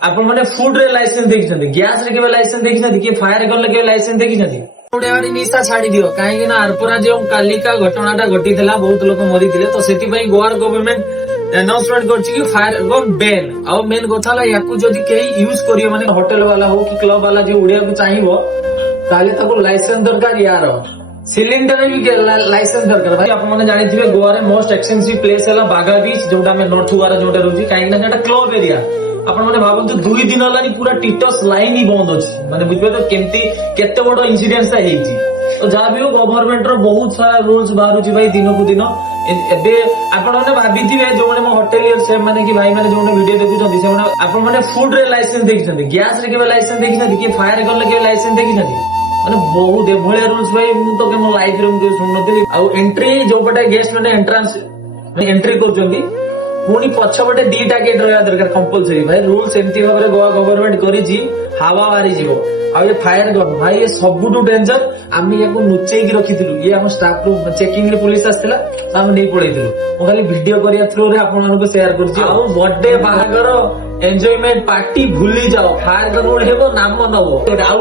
ଆପଣ ମାନେ ଫୁଡ ରେ ଲାଇସେନ୍ସ ଦେଖିଛନ୍ତି, ଗ୍ୟାସ ରେ କେବେ ଲାଇସେନ୍ସ ଦେଖିଛନ୍ତି, କିଏ ଫାୟାର ଗଲେ କେବେ ଲାଇସେନ୍ସ ଦେଖିଛନ୍ତି? ଗୋଟେ ନିଶା ଛାଡି ଦିଅ, କାହିଁକି ନା ଆରପରା ଯେଉଁ କାଲିକା ଘଟଣାଟା ଘଟିଥିଲା, ବହୁତ ଲୋକ ମରିଥିଲେ, ତ ସେଥିପାଇଁ ଗୋଆର ଗଭର୍ଣ୍ଣମେଣ୍ଟ ଆନାଉନ୍ସମେଣ୍ଟ କରିଛି କି ଫାୟାର ବେନ୍। ଆଉ ମେନ୍ କଥା ହେଲା ୟାକୁ ଯଦି କେହି ୟୁଜ କରିବ, ମାନେ ହୋଟେଲ ବାଲା ହଉ କି କ୍ଲବ ବାଲା ଯିଏ ଉଡିବାକୁ ଚାହିଁବ, ତାହେଲେ ତାକୁ ଲାଇସେନ୍ସ ଦରକାର। ୟାର ସିଲିଣ୍ଡର ବି ଲାଇସେନ୍ସ ଦରକାର। ଭାଇ ଆପଣ ମାନେ ଜାଣିଥିବେ ଗୋଆରେ ମୋଷ୍ଟ ଏକ୍ସପେନ୍ସିଭ ପ୍ଲେସ ହେଲା ବାଗା ବିଚ୍, ଯୋଉଟା ଆମେ ନର୍ଥ ଗୋଆରେ ଯୋଉଟା ରହୁଛି, କାହିଁକି ନା ସେଟା କ୍ଲବ ଏରିଆ। ଆପଣ ମାନେ ଭାବନ୍ତୁ 2 ଦିନ ହେଲାଣି ପୁରା ଟିଟସ୍ ଲାଇନ ହିଁ ବନ୍ଦ ଅଛି, ମାନେ ବୁଝିପାରିଲେ କେମିତି କେତେ ବଡ ଇନସିଡେନ୍ସ ହେଇଛି। ତ ଯାହା ବି ହଉ ଗଭର୍ଣ୍ଣମେଣ୍ଟ ର ବହୁତ ସାରା ରୁଲ୍ସ ବାହାରୁଛି ଭାଇ ଦିନକୁ ଦିନ। ଏବେ ଆପଣ ମାନେ ଭାବିଥିବେ ଯୋଉମାନେ ମୋ ହୋଟେଲିୟର ସେମାନେ କି ଭାଇ ମାନେ ଯୋଉମାନେ ଭିଡିଓ ଦେଖୁଛନ୍ତି, ସେମାନେ ଆପଣ ମାନେ ଫୁଡ ରେ ଲାଇସେନ୍ସ ଦେଖିଛନ୍ତି, ଗ୍ୟାସ ରେ କେବେ ଲାଇସେନ୍ସ ଦେଖିଛନ୍ତି, କିଏ ଫାୟାର ଗଲେ କେବେ ଲାଇସେନ୍ସ ଦେଖିଛନ୍ତି? ମାନେ ବହୁତ ଏଭଳିଆ ରୁଲ୍ସ ଭାଇ ମୁଁ ତ ମୋ ଲାଇଫରେ ମୁଁ କେବେ ଶୁଣୁନଥିଲି। ଆଉ ଏଣ୍ଟ୍ରି ଯୋଉପଟେ ଗେଷ୍ଟ ମାନେ ଏଣ୍ଟ୍ରାନ୍ସ ଏଣ୍ଟ୍ରି କରୁଛନ୍ତି, ପୁଣି ପଛପଟେ 2ଟା ଗେଟ୍ ରହିବା ଦରକାର କମ୍ପଲସରି। ଭାଇ ରୁଲ୍ସ ଏମିତି ଭାବରେ ଗୋଆ ଗଭର୍ଣ୍ଣମେଣ୍ଟ କରିଛି, ହାୱା ବାହାରିଯିବ। ଆଉ ଏ ଫାୟାର ଗନ୍ ଭାଇ ଏ ସବୁଠୁ ଡେଞ୍ଜର। ଆମେ ୟାକୁ ଲୁଚେଇକି ରଖିଥିଲୁ, ଇଏ ଆମ ଷ୍ଟାଫ ରୁ ଚେକିଂ ରେ ପୋଲିସ ଆସିଥିଲା, ଆମେ ନେଇ ପଳେଇଥିଲୁ। ମୁଁ ଖାଲି ଭିଡିଓ କରିବା ଥ୍ରୁରେ ଆପଣମାନଙ୍କୁ ସେୟାର କରୁଛି। ଆଉ ବର୍ଥଡେ, ବାହାଘର, ଏନଜୟମେଣ୍ଟ, ପାର୍ଟି ଭୁଲି ଯାଅ, ଫାୟାର ଗନ୍ ଉଡେଇବ, ନାମ ନବ। ଆଉ